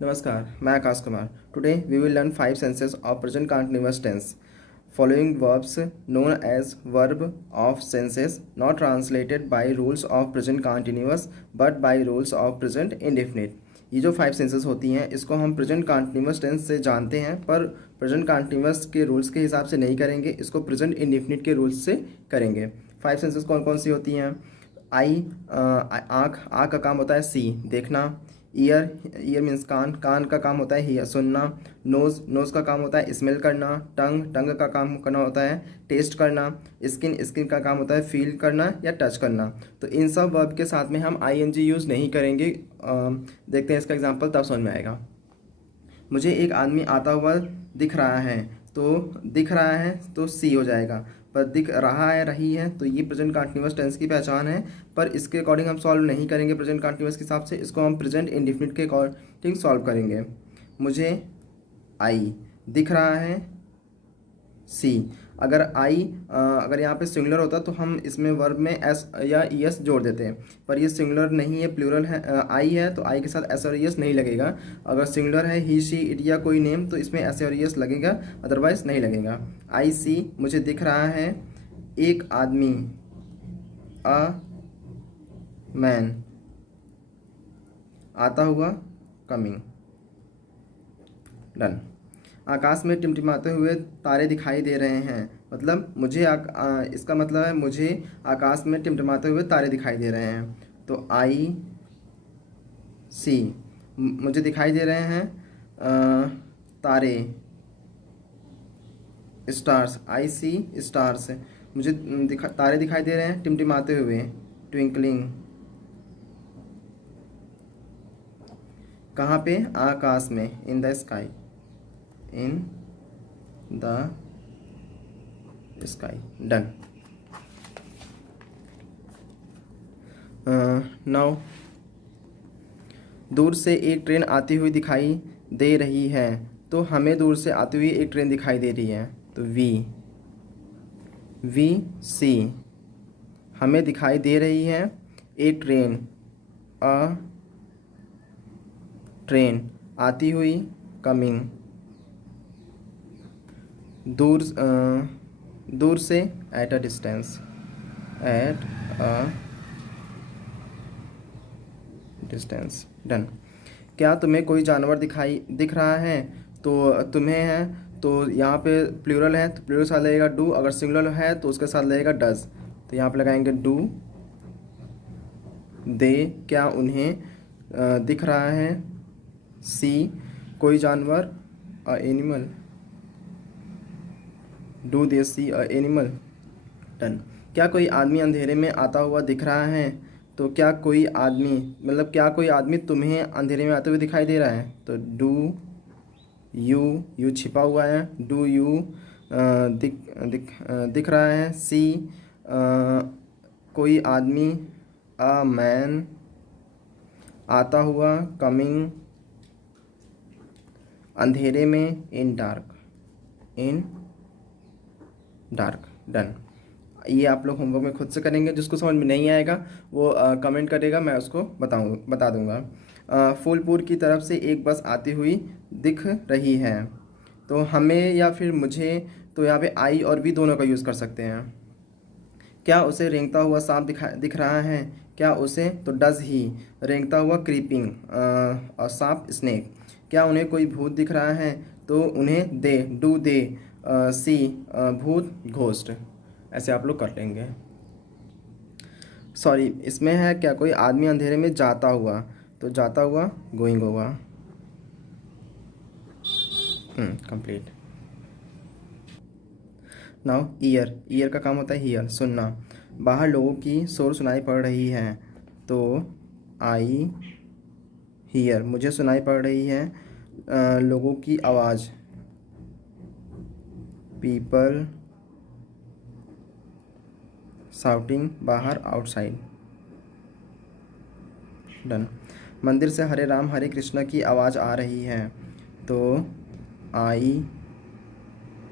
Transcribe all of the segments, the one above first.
Namaskar, मैं Akash Kumar. Today we will learn 5 senses of present continuous tense. Following verbs known as verb of senses not translated by rules of present continuous but by rules of present indefinite. ये जो 5 senses होती हैं इसको हम present continuous tense से जानते हैं, पर प्रेजेंट कंटिन्यूस के रूल्स के हिसाब से नहीं करेंगे, इसको प्रेजेंट इंडेफिनिट के रूल्स से करेंगे. 5 सेंसेस कौन कौन सी होती हैं? आई, आँख, आँख का काम होता है सी, देखना. ईयर, ईयर मीन्स कान, कान का काम होता है हियर, सुनना. नोज़, नोज़ का काम होता है स्मेल करना. टंग, टंग का काम करना होता है टेस्ट करना. स्किन, स्किन का काम होता है फील करना या टच करना. तो इन सब वर्ब के साथ में हम आईएनजी यूज़ नहीं करेंगे. देखते हैं इसका एग्जांपल, तब समझ में आएगा. मुझे एक आदमी आता हुआ दिख रहा है, तो दिख रहा है तो सी हो जाएगा. पर दिख रहा है, रही है, तो ये प्रेजेंट कंटिन्यूअस टेंस की पहचान है. पर इसके अकॉर्डिंग हम सॉल्व नहीं करेंगे प्रेजेंट कंटिन्यूअस के हिसाब से, इसको हम प्रेजेंट इंडेफिनिट के अकॉर्डिंग सॉल्व करेंगे. मुझे आई दिख रहा है सी. अगर आई अगर यहाँ पे सिंगुलर होता तो हम इसमें वर्ब में एस या ई एस जोड़ देते हैं, पर ये सिंगुलर नहीं है, प्लूरल है. आई है तो आई के साथ एस और ई एस नहीं लगेगा. अगर सिंगुलर है ही शी इट या कोई नेम तो इसमें एस और ई एस लगेगा, अदरवाइज नहीं लगेगा. आई सी, मुझे दिख रहा है एक आदमी, अ मैन, आता हुआ कमिंग. डन. आकाश में टिमटिमाते हुए तारे दिखाई दे रहे हैं. मतलब मुझे इसका मतलब है मुझे आकाश में टिमटिमाते हुए तारे दिखाई दे रहे हैं. तो आई सी, मुझे दिखाई दे रहे हैं तारे, स्टार्स. आई सी स्टार्स, मुझे तारे दिखाई दे रहे हैं टिमटिमाते हुए, ट्विंकलिंग. कहाँ पे? आकाश में, in the sky, in the sky. Done. Now दूर से एक ट्रेन आती हुई दिखाई दे रही है. तो हमें दूर से आती हुई एक ट्रेन दिखाई दे रही है, तो वी सी, हमें दिखाई दे रही है एक ट्रेन, अ ट्रेन, आती हुई कमिंग. दूर से at a distance, at a distance. Done. क्या तुम्हें कोई जानवर दिख रहा है? तो तुम्हें है तो यहाँ पे प्लूरल है तो प्लूरल साथ लगेगा डू. अगर सिंगुलर है तो उसके साथ लगेगा डज. तो यहाँ पे लगाएंगे डू दे. क्या उन्हें दिख रहा है? सी, कोई जानवर, a animal, do they see a animal. Done. क्या कोई आदमी अंधेरे में आता हुआ दिख रहा है? तो क्या कोई आदमी मतलब क्या कोई आदमी तुम्हें अंधेरे में आते हुए दिखाई दे रहा है? तो डू यू छिपा हुआ है, डू यू दिख रहा है. सी, कोई आदमी, अ मैन, आता हुआ, कमिंग, अंधेरे में, इन डार्क. डन. ये आप लोग होमवर्क में खुद से करेंगे. जिसको समझ में नहीं आएगा वो कमेंट करेगा, मैं उसको बता दूंगा. फूलपुर की तरफ से एक बस आती हुई दिख रही है. तो हमें या फिर मुझे, तो यहाँ पे आई और वी दोनों का यूज़ कर सकते हैं. क्या उसे रेंगता हुआ सांप दिख रहा है? क्या उसे, तो डज ही. रेंगता हुआ क्रीपिंग, और सांप स्नेक. क्या उन्हें कोई भूत दिख रहा है? तो उन्हें दे, डू दे सी भूत, घोस्ट. ऐसे आप लोग कर लेंगे. सॉरी, इसमें है क्या कोई आदमी अंधेरे में जाता हुआ, तो जाता हुआ गोइंग होगा. कंप्लीट. नाउ ईयर, ईयर का काम होता है हियर, सुनना. बाहर लोगों की शोर सुनाई पड़ रही है. तो आई हियर, मुझे सुनाई पड़ रही है लोगों की आवाज़, पीपल शाउटिंग बाहर, आउटसाइड. डन. मंदिर से हरे राम हरे कृष्णा की आवाज़ आ रही है. तो आई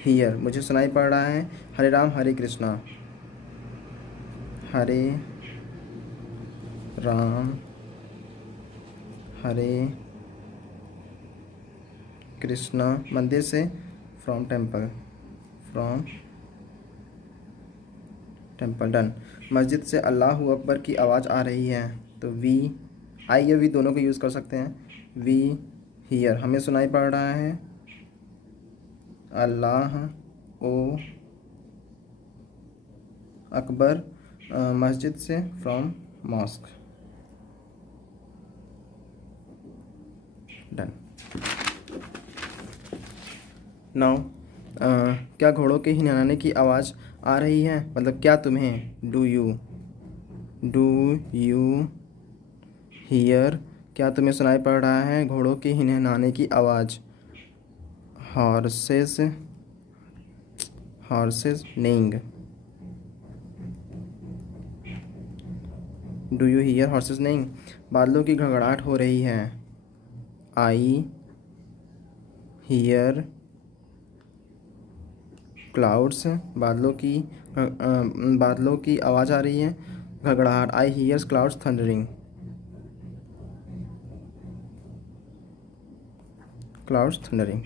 हियर, मुझे सुनाई पड़ रहा है हरे राम हरे कृष्णा, हरे राम हरे कृष्णा मंदिर से, from temple, from temple. Done. मस्जिद से अल्लाह अकबर की आवाज़ आ रही है, तो वी, आई या वी दोनों को यूज़ कर सकते हैं। वी हियर, हमें सुनाई पड़ रहा है अल्लाह ओ अकबर मस्जिद से, फ्रॉम मॉस्क। डन। नाउ क्या घोड़ों के हिनहाने की आवाज़ आ रही है, मतलब क्या तुम्हें, डू यू हियर, क्या तुम्हें सुनाई पड़ रहा है घोड़ों के हिनहाने की आवाज़। Horses neighing, do you hear horses neighing. बादलों की घड़घड़ाहट हो रही है, आई हियर क्लाउड्स, बादलों की आवाज़ आ रही है, घड़घड़ाहट, आई हियर्स क्लाउड्स थंडरिंग,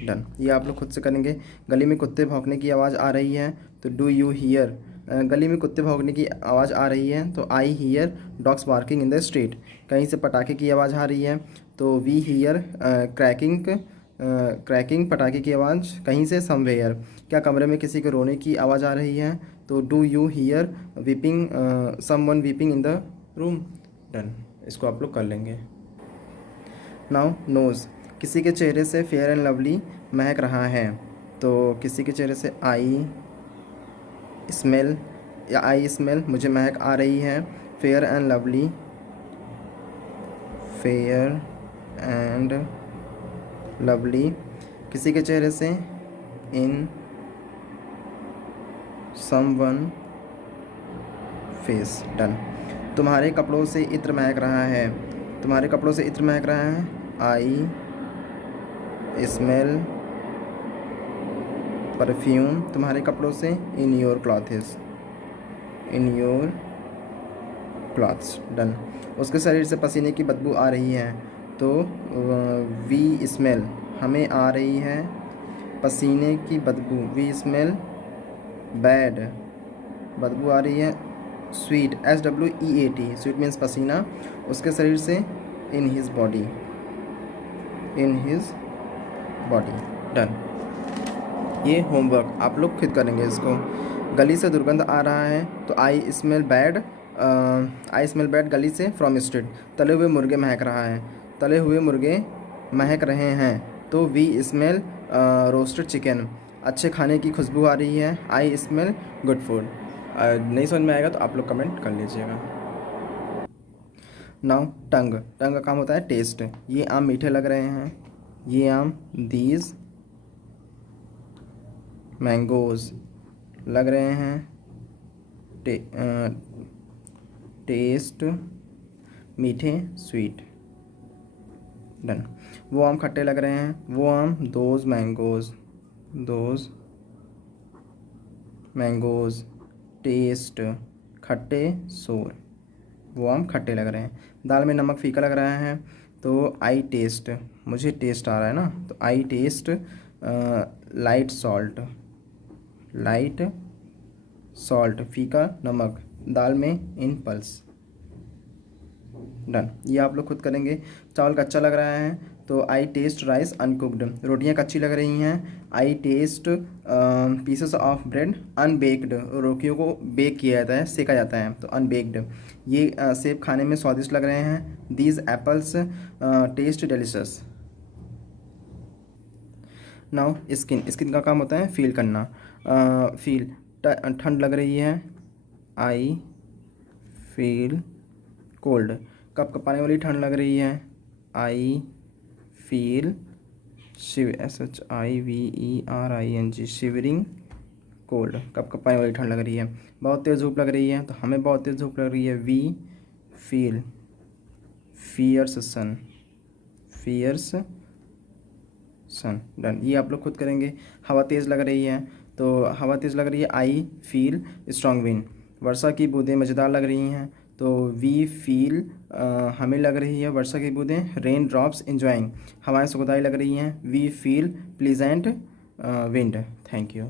डन। ये आप लोग खुद से करेंगे। गली में कुत्ते भौंकने की आवाज़ आ रही है, तो डू यू हियर, गली में कुत्ते भौंकने की आवाज़ आ रही है, तो I hear dogs barking in the street. कहीं से पटाखे की आवाज़ आ रही है, तो वी हियर क्रैकिंग पटाखे की आवाज़ कहीं से, समवेयर। क्या कमरे में किसी के रोने की आवाज़ आ रही है, तो do you here weeping, someone weeping in the room. Done. इसको आप लोग कर लेंगे। नाउ नोज़, किसी के चेहरे से फेयर एंड लवली महक रहा है, तो किसी के चेहरे से आई स्मेल, या आई स्मेल मुझे महक आ रही है, fair and lovely, fair and lovely. किसी के चेहरे से इन समवन फेस। डन। तुम्हारे कपड़ों से इत्र महक रहा है, तुम्हारे कपड़ों से इत्र महक रहा है, आई स्मेल परफ्यूम तुम्हारे कपड़ों से, in your clothes, in your clothes. Done. उसके शरीर से पसीने की बदबू आ रही है, तो वी स्मेल हमें आ रही है पसीने की बदबू, वी स्मेल बैड, बदबू आ रही है, स्वीट, SWEET, स्वीट मीन्स पसीना, उसके शरीर से, इन हिज बॉडी, डन। ये होमवर्क आप लोग खुद करेंगे इसको। गली से दुर्गंध आ रहा है, तो आई स्मेल बैड गली से, फ्रॉम स्ट्रीट। तले हुए मुर्गे महक रहा है, तले हुए मुर्गे महक रहे हैं, तो वी स्मेल रोस्टेड चिकन, अच्छे खाने की खुशबू आ रही है, आई स्मेल गुड फूड। नहीं समझ में आएगा तो आप लोग कमेंट कर लीजिएगा। नाउ टंग का काम होता है टेस्ट। ये आम मीठे लग रहे हैं, ये आम, दीज मैंगोज़ लग रहे हैं, टेस्ट मीठे, स्वीट। डन। वो आम खट्टे लग रहे हैं, वो आम, दोज मैंगोज़, टेस्ट खट्टे, सोर, वो आम खट्टे लग रहे हैं। दाल में नमक फीका लग रहा है, तो आई टेस्ट, मुझे टेस्ट आ रहा है ना, तो आई टेस्ट लाइट सॉल्ट, फीका नमक, दाल में, इन पल्स। डन। ये आप लोग खुद करेंगे। चावल कच्चा लग रहा है, तो आई टेस्ट राइस अनकुक्ड, रोटियां कच्ची लग रही हैं, आई टेस्ट पीसेस ऑफ ब्रेड अनबेक्ड, रोटियों को बेक किया जाता है, सेका जाता है, तो अनबेक्ड। ये सेब खाने में स्वादिष्ट लग रहे हैं, these apples taste delicious. Now skin का काम होता है फील करना। फील, ठंड लग रही है, आई फील कोल्ड, कप कपाने वाली ठंड लग रही है, I feel SHIVERING, shivering cold, कप कपाने वाली ठंड लग रही है। बहुत तेज़ धूप लग रही है, तो हमें बहुत तेज़ धूप लग रही है, we feel fierce sun. Done. ये आप लोग खुद करेंगे। हवा तेज़ लग रही है, तो हवा तेज़ लग रही है, आई फील स्ट्रॉन्ग विंड। वर्षा की बूंदें मज़ेदार लग रही हैं, तो वी फील हमें लग रही है वर्षा की बूंदें, रेन ड्रॉप्स इंजॉइंग हवाएं सुखदाई लग रही हैं, we feel pleasant wind. Thank you.